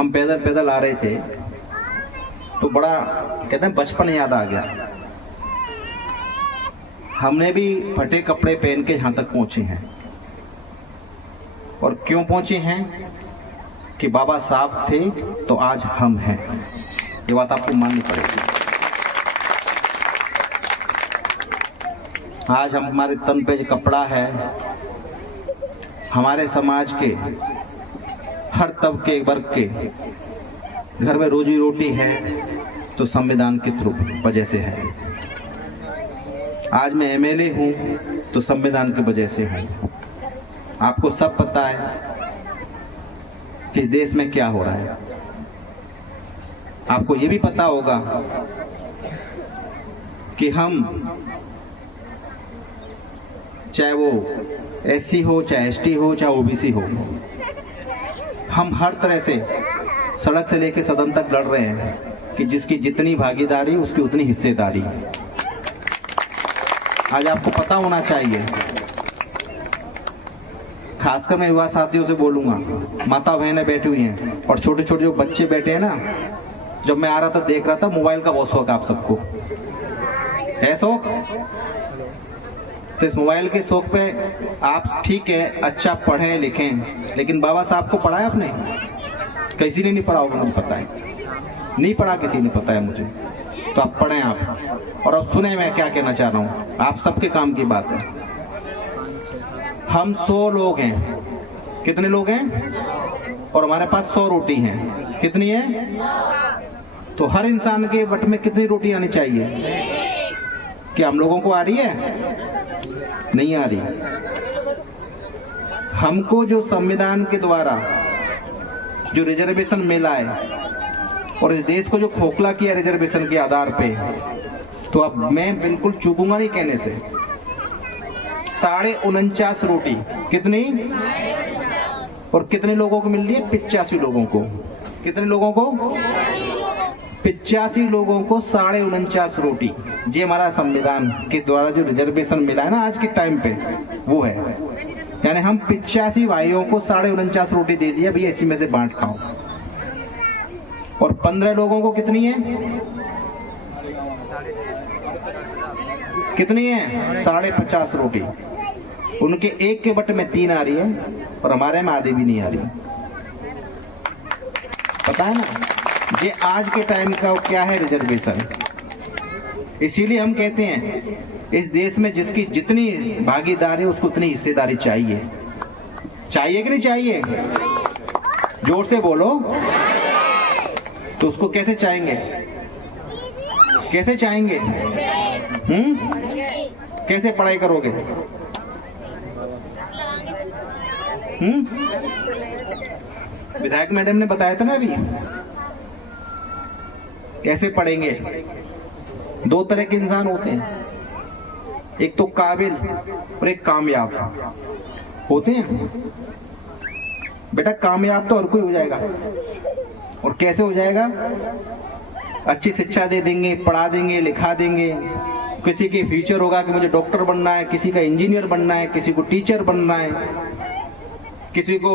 हम पैदल पैदल आ रहे थे तो बड़ा कहते हैं बचपन याद आ गया। हमने भी फटे कपड़े पहन के यहां तक पहुंचे हैं। और क्यों पहुंचे हैं? कि बाबा साहब थे तो आज हम हैं। ये बात आपको माननी पड़ेगी। आज हमारे तन पे जो कपड़ा है, हमारे समाज के हर तबके वर्ग के घर में रोजी रोटी है तो संविधान के थ्रू वजह से है। आज मैं एमएलए हूं तो संविधान की वजह से हूं। आपको सब पता है कि इस देश में क्या हो रहा है। आपको ये भी पता होगा कि हम चाहे वो एससी हो, चाहे एसटी हो, चाहे ओबीसी हो, हम हर तरह से सड़क से लेकर सदन तक लड़ रहे हैं कि जिसकी जितनी भागीदारी उसकी उतनी हिस्सेदारी। आज आपको पता होना चाहिए, खासकर मैं युवा साथियों से बोलूंगा, माता बहनें बैठी हुई हैं और छोटे छोटे जो बच्चे बैठे हैं ना, जब मैं आ रहा था देख रहा था, मोबाइल का बहुत शौक आप सबको है। शौक तो इस मोबाइल के शौक पे आप ठीक है, अच्छा पढ़े लिखें, लेकिन बाबा साहब को पढ़ा है आपने? किसी ने नहीं पढ़ा होगा, मुझे पता है, नहीं पढ़ा किसी ने, पता है मुझे। तो आप पढ़ें आप। और अब सुने मैं क्या कहना चाह रहा हूं, आप सबके काम की बात है। हम 100 लोग हैं। कितने लोग हैं? और हमारे पास 100 रोटी हैं। कितनी है? तो हर इंसान के वट में कितनी रोटी आनी चाहिए? क्या हम लोगों को आ रही है? नहीं आ रही। हमको जो संविधान के द्वारा जो रिजर्वेशन मिला है और इस देश को जो खोखला किया रिजर्वेशन के आधार पे, तो अब मैं बिल्कुल चूकूंगा नहीं कहने से। 49.5 रोटी। कितनी? और कितने लोगों को मिल रही है? 85 लोगों को। कितने लोगों को? 85 लोगों को 49.5 रोटी। ये हमारा संविधान के द्वारा जो रिजर्वेशन मिला है ना आज के टाइम पे, वो है। यानी हम 85 भाइयों को 49.5 रोटी दे दिया, भैया इसी में से बांट खाओ। और 15 लोगों को कितनी है? कितनी है? 50.5 रोटी। उनके एक के बट में 3 आ रही है और हमारे में आधी भी नहीं आ रही। पता है ना, ये आज के टाइम का क्या है रिजर्वेशन। इसीलिए हम कहते हैं इस देश में जिसकी जितनी भागीदारी उसको उतनी हिस्सेदारी चाहिए। चाहिए कि नहीं चाहिए? जोर से बोलो। तो उसको कैसे चाहेंगे? कैसे चाहेंगे? कैसे पढ़ाई करोगे? विधायक मैडम ने बताया था ना अभी, कैसे पढ़ेंगे। 2 तरह के इंसान होते हैं, एक तो काबिल और एक कामयाब होते हैं। बेटा कामयाब तो हर कोई हो जाएगा। और कैसे हो जाएगा? अच्छी शिक्षा दे देंगे, पढ़ा देंगे, लिखा देंगे। किसी की फ्यूचर होगा कि मुझे डॉक्टर बनना है, किसी का इंजीनियर बनना है, किसी को टीचर बनना है, किसी को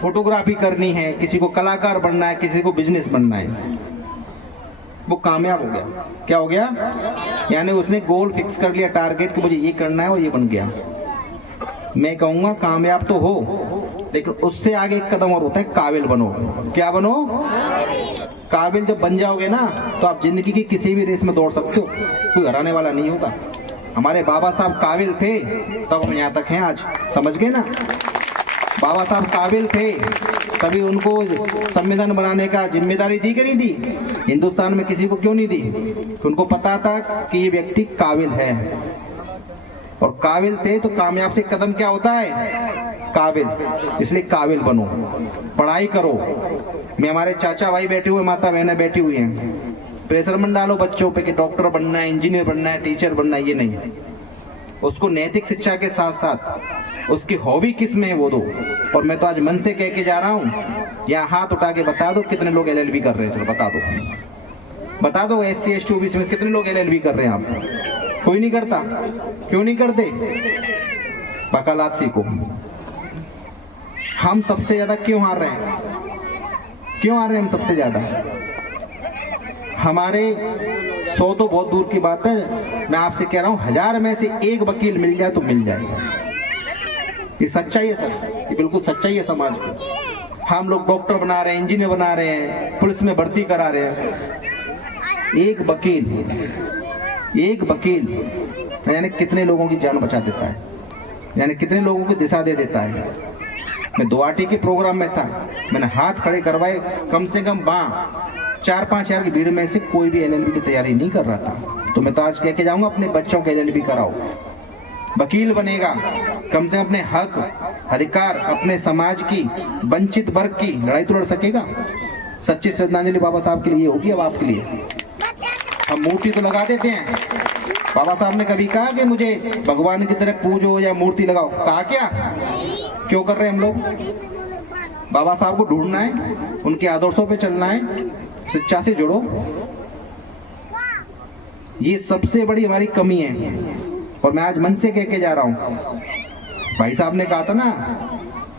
फोटोग्राफी करनी है, किसी को कलाकार बनना है, किसी को बिजनेस बनना है। वो कामयाब हो गया। क्या हो गया? यानी उसने गोल फिक्स कर लिया, टारगेट कि मुझे ये करना है और ये बन गया। मैं कहूंगा कामयाब तो हो, लेकिन उससे आगे एक कदम और होता है, काबिल बनो। क्या बनो? काबिल जब बन जाओगे ना, तो आप जिंदगी की किसी भी रेस में दौड़ सकते हो, कोई हराने वाला नहीं होगा। हमारे बाबा साहब काबिल थे तब हम यहाँ तक हैं आज। समझ गए ना? बाबा साहब काबिल थे तभी उनको संविधान बनाने का जिम्मेदारी दी कि नहीं दी? हिंदुस्तान में किसी को क्यों नहीं दी? उनको पता था कि ये व्यक्ति काबिल है। और काबिल थे तो कामयाब से कदम क्या होता है? काबिल। इसलिए काबिल बनो, पढ़ाई करो। मैं हमारे चाचा भाई बैठे हुए, माता बहनें बैठी हुई हैं, प्रेशर मत डालो बच्चों पे कि डॉक्टर बनना है, इंजीनियर बनना है, टीचर बनना है। ये नहीं। उसको नैतिक शिक्षा के साथ साथ उसकी हॉबी किस में है वो दो। और मैं तो आज मन से कह के जा रहा हूँ, यहाँ हाथ उठा के बता दो कितने लोग LLB कर रहे हैं। चलो बता दो, बता दो। SC ST OBC में कितने लोग LLB कर रहे हैं? आप कोई नहीं करता। क्यों नहीं करते? वकालत सीखो। हम सबसे ज्यादा क्यों हार रहे हैं? क्यों आ रहे हैं हम सबसे ज्यादा? हमारे 100 तो बहुत दूर की बात है, मैं आपसे कह रहा हूं 1000 में से एक वकील मिल जाए तो मिल जाएगा। ये सच्चाई है सर, ये बिल्कुल सच्चाई है समाज की। हम लोग डॉक्टर बना रहे हैं, इंजीनियर बना रहे हैं, पुलिस में भर्ती करा रहे हैं। एक वकील यानी कितने लोगों की जान बचा देता है, यानी कितने लोगों की दिशा दे देता है। मैं दुआटी के प्रोग्राम में था, मैंने हाथ खड़े करवाए, कम से कम 4-5 हजार की भीड़ में से कोई भी एलएलबी की तैयारी नहीं कर रहा था। तो मैं तो आज कह के जाऊंगा अपने बच्चों को एलएलबी कराओ। वकील बनेगा, कम से कम अपने हक अधिकार, अपने समाज की वंचित वर्ग की लड़ाई तो लड़ सकेगा। सच्ची श्रद्धांजलि बाबा साहब के लिए होगी अब आपके लिए। हम मूर्ति तो लगा देते हैं, बाबा साहब ने कभी कहा कि मुझे भगवान की तरह पूजो या मूर्ति लगाओ? कहा क्या? क्यों कर रहे हैं हम लोग? बाबा साहब को ढूंढना है, उनके आदर्शों पे चलना है, शिक्षा से जुड़ो। ये सबसे बड़ी हमारी कमी है और मैं आज मन से कह के जा रहा हूं। भाई साहब ने कहा था ना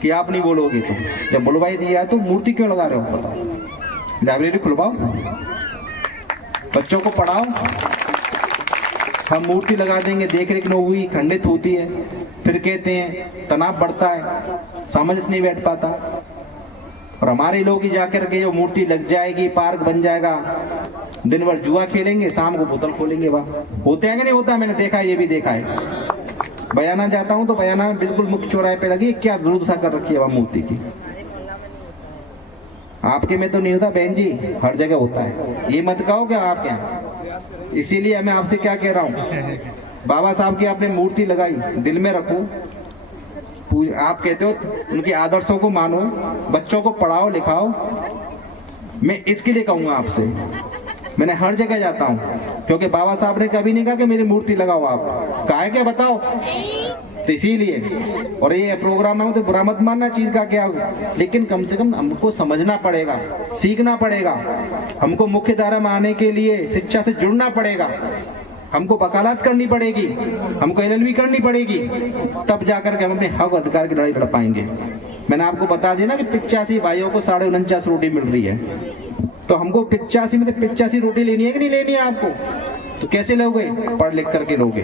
कि आप नहीं बोलोगे, तो जब बुलवाई दिया है तो मूर्ति क्यों लगा रहे हो? बताओ, लाइब्रेरी खुलवाओ, बच्चों को पढ़ाओ। हम मूर्ति लगा देंगे, देख रेख न हुई, खंडित होती है, फिर कहते हैं तनाव बढ़ता है, सामंजस्य नहीं बैठ पाता। और हमारे लोग ही जाकर के जो मूर्ति लग जाएगी, पार्क बन जाएगा, दिन भर जुआ खेलेंगे, शाम को बोतल खोलेंगे। वहां होते हैं कि नहीं होता? मैंने देखा है, ये भी देखा है। बयाना जाता हूं तो बयाना में बिल्कुल मुख्य चौराहे पे लगी, क्या दुर्दशा कर रखी है वहां मूर्ति की। आपके में तो नहीं होता बहन जी, हर जगह होता है। ये मत कहो क्या आपके यहाँ। इसीलिए मैं आपसे क्या कह रहा हूँ, बाबा साहब की आपने मूर्ति लगाई, दिल में रखो। आप कहते हो उनके आदर्शों को मानो, बच्चों को पढ़ाओ लिखाओ। मैं इसके लिए कहूंगा आपसे, मैंने हर जगह जाता हूं, क्योंकि बाबा साहब ने कभी नहीं कहा कि मेरी मूर्ति लगाओ। आप कहा है क्या? बताओ। तो इसीलिए, और ये प्रोग्राम है तो बुरा मत मानना चीज का क्या, लेकिन कम से कम हमको समझना पड़ेगा, सीखना पड़ेगा। हमको मुख्य धारा में आने के लिए शिक्षा से जुड़ना पड़ेगा, हमको वकालत करनी पड़ेगी, हमको एलएलबी करनी पड़ेगी, तब जाकर के हम अपने हक अधिकार की लड़ाई लड़ पाएंगे। मैंने आपको बता दिया ना कि 85 भाइयों को 49.5 रोटी मिल रही है, तो हमको 85 में से 85 रोटी लेनी है कि नहीं लेनी है आपको? तो कैसे लोगे? पढ़ लिख करके लोगे।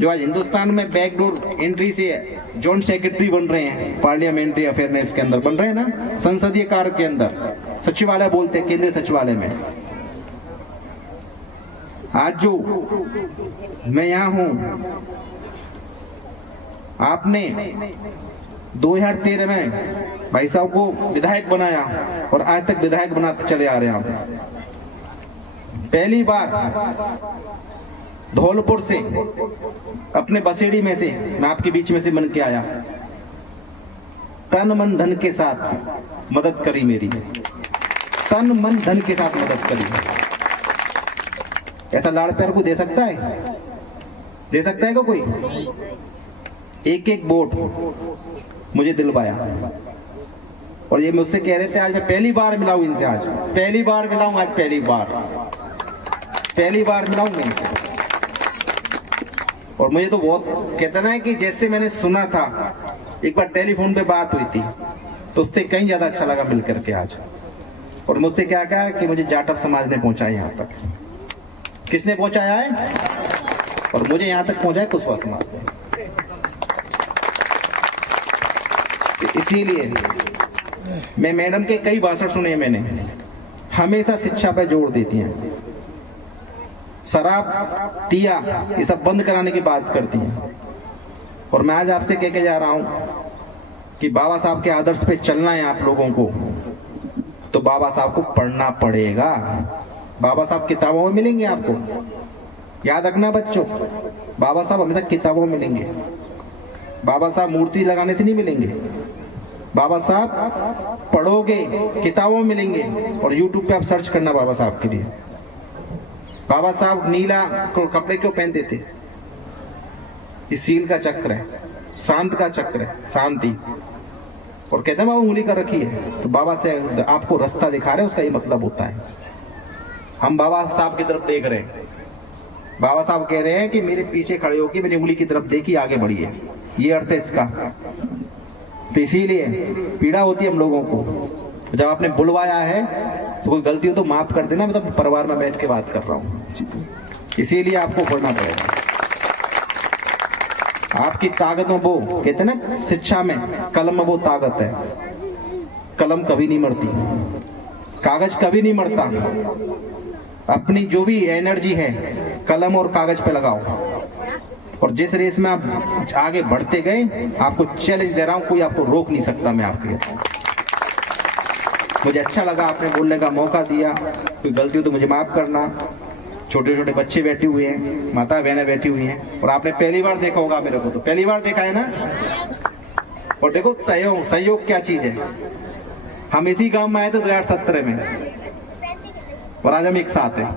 जो आज हिंदुस्तान में बैकडोर एंट्री से जॉइंट सेक्रेटरी बन रहे हैं, पार्लियामेंट्री अफेयर्स के अंदर बन रहे हैं ना, संसदीय कार्य के अंदर, सचिवालय बोलते हैं, केंद्रीय सचिवालय में। आज जो मैं यहां हूं, आपने 2013 में भाई साहब को विधायक बनाया और आज तक विधायक बनाते चले आ रहे हैं आप। पहली बार धौलपुर से, अपने बसेड़ी में से, मैं आपके बीच में से बन के आया, तन मन धन के साथ मदद करी मेरी, तन मन धन के साथ मदद करी। ऐसा लाड़ प्यार को दे सकता है? दे सकता है क्या कोई? एक एक वोट मुझे दिलवाया, और ये मुझसे कह रहे थे आज मैं पहली बार मिला हूं इनसे, आज पहली बार मिला हूं, आज पहली बार मिला हूं इनसे। और मुझे तो बहुत कहते ना कि जैसे मैंने सुना था, एक बार टेलीफोन पे बात हुई थी, तो उससे कहीं ज्यादा अच्छा लगा मिलकर के आज। और मुझसे क्या कहा कि मुझे जाटव समाज ने पहुंचाया यहां तक। किसने पहुंचाया है? और मुझे यहां तक पहुंचाया कुशवाहा समाज ने। इसीलिए मैं मैडम के कई भाषण सुने, मैंने हमेशा शिक्षा पर जोर देती हैं, शराब दिया ये सब बंद कराने की बात करती हैं। और मैं आज आपसे कह के जा रहा हूं कि बाबा साहब के आदर्श पे चलना है आप लोगों को, तो बाबा साहब को पढ़ना पड़ेगा। बाबा साहब किताबों में मिलेंगे आपको, याद रखना बच्चों, बाबा साहब हमेशा किताबों में मिलेंगे। बाबा साहब मूर्ति लगाने से नहीं मिलेंगे, बाबा साहब पढ़ोगे किताबों में मिलेंगे। और YouTube पे आप सर्च करना बाबा साहब के लिए। बाबा साहब नीला कपड़े क्यों पहनते थे? ये सील का चक्र है, शांत का चक्र है, शांति। और कहते हैं बाबा उंगली कर रखी है, तो बाबा से आपको रास्ता दिखा रहे हैं, उसका ये मतलब होता है। हम बाबा साहब की तरफ देख रहे हैं, बाबा साहब कह रहे हैं कि मेरे पीछे खड़े होकर मेरी उंगली की तरफ देखिए, आगे बढ़िए, ये अर्थ है इसका। तो इसीलिए पीड़ा होती है हम लोगों को, जब आपने बुलवाया है तो कोई गलती हो तो माफ कर देना, मैं तो परिवार में बैठ के बात कर रहा हूँ, इसीलिए आपको पढ़ना पड़ेगा। आपकी ताकत में वो कहते हैं ना शिक्षा में, कलम में वो ताकत है। कलम कभी नहीं मरती, कागज कभी नहीं मरता। अपनी जो भी एनर्जी है कलम और कागज पे लगाओ, और जिस रेस में आप आगे बढ़ते गए, आपको चैलेंज दे रहा हूं, कोई आपको रोक नहीं सकता। मैं आपके मुझे अच्छा लगा, आपने बोलने का मौका दिया। कोई गलती हो तो मुझे माफ करना। छोटे छोटे बच्चे बैठे हुए हैं, माता बहनें बैठी हुई हैं, और आपने पहली बार देखा होगा मेरे को, तो पहली बार देखा है ना। और देखो सहयोग क्या चीज है। हम इसी गांव में आए थे 2017 में, और आज हम एक साथ हैं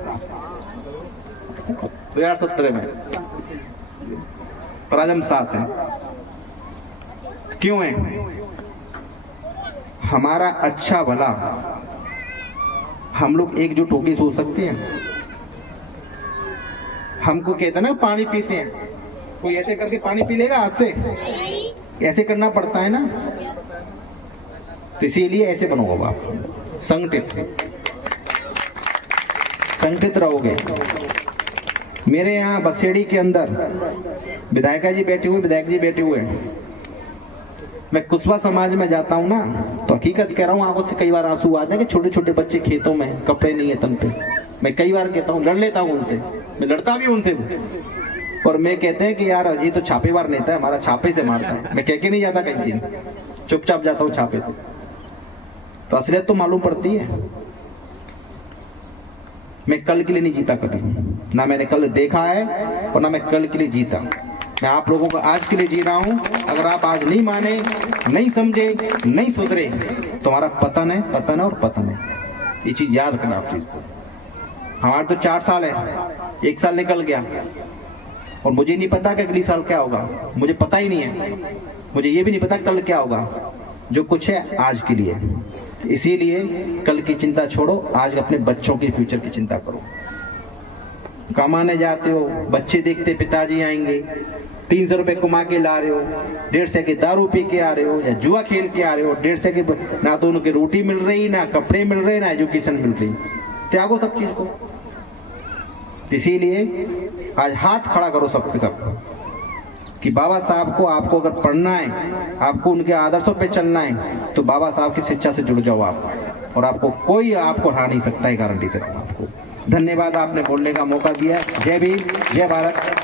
2017 में, और आज हम साथ हैं। क्यों है? हमारा अच्छा भला हम लोग एकजुट होकर सोच सकते हैं। हमको कहते हैं ना पानी पीते हैं, कोई ऐसे करके पानी पी लेगा हाथ से? ऐसे करना पड़ता है ना। तो इसीलिए ऐसे बनोगे आप, संगठित रहोगे। मेरे यहाँ बसेड़ी के अंदर विधायिका जी बैठी हुई, विधायक जी बैठे हुए हैं। मैं कुशवा समाज में जाता हूँ ना, तो हकीकत कह रहा हूँ, आंखों से कई बार आंसू आते हैं कि छोटे छोटे बच्चे खेतों में, कपड़े नहीं है तन पे। मैं कई बार कहता हूँ, लड़ लेता हूँ उनसे, मैं लड़ता भी उनसे, और मैं कहते हैं कि यार ये तो छापेवार नेता है हमारा, छापे से मारता है। मैं कह के नहीं जाता कहीं दिन, चुपचाप जाता हूँ छापे से। तो असलियत तो मालूम पड़ती है। मैं कल के लिए नहीं जीता कभी, ना मैंने कल देखा है और ना मैं कल के लिए जीता। मैं आप लोगों को आज के लिए जी रहा हूं। अगर आप आज नहीं माने, नहीं समझे, नहीं सुधरे, तो हमारा पतन है, पतन है और पतन है। ये चीज याद रखना आप चीज को। हमारे तो 4 साल है, 1 साल निकल गया, और मुझे नहीं पता कि अगली साल क्या होगा। मुझे पता ही नहीं है, मुझे ये भी नहीं पता कल क्या होगा। जो कुछ है आज के लिए, इसीलिए कल की चिंता छोड़ो, आज अपने बच्चों की फ्यूचर की चिंता करो। कमाने जाते हो, बच्चे देखते पिताजी आएंगे, 300 रुपए कमा के ला रहे हो, 150 के दारू पी के आ रहे हो, या जुआ खेल के आ रहे हो, 150 के ना तो उनकी रोटी मिल रही, ना कपड़े मिल रहे, ना एजुकेशन मिल रही। त्यागो सब चीज को। इसीलिए आज हाथ खड़ा करो सबके सब कि बाबा साहब को, आपको अगर पढ़ना है, आपको उनके आदर्शों पे चलना है, तो बाबा साहब की शिक्षा से जुड़ जाओ आप, और आपको कोई आपको हरा नहीं सकता है, गारंटी दे रहा हूं आपको। धन्यवाद, आपने बोलने का मौका दिया। जय भीम, जय भारत।